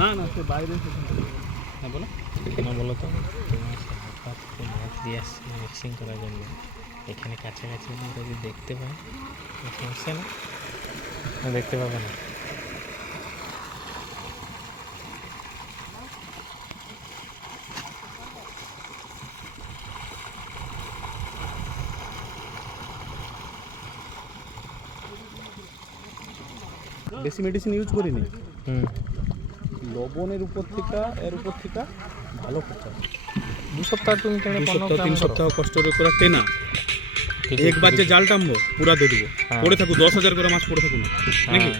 না না সে বাইরে হ্যাঁ বলো কেন বলো তো তোমার সে হঠাৎ করে মাছ দিয়ে আসছে মিক্সিং করার জন্য এখানে কাছাকাছি আমরা যদি দেখতে পাই সমস্যা না দেখতে পাবে না। বেশি মেডিসিন ইউজ করিনি। লবণের উপর থেকে এর উপর থেকে ভালো করতে হবে। 2 সপ্তাহ তুমি 2 সপ্তাহ 3 সপ্তাহ কষ্ট করে টেনা একবার যে জাল টানবো পুরা দিয়ে দেবো পড়ে থাকুক 10,000 করে মাছ পড়ে থাকুক নাকি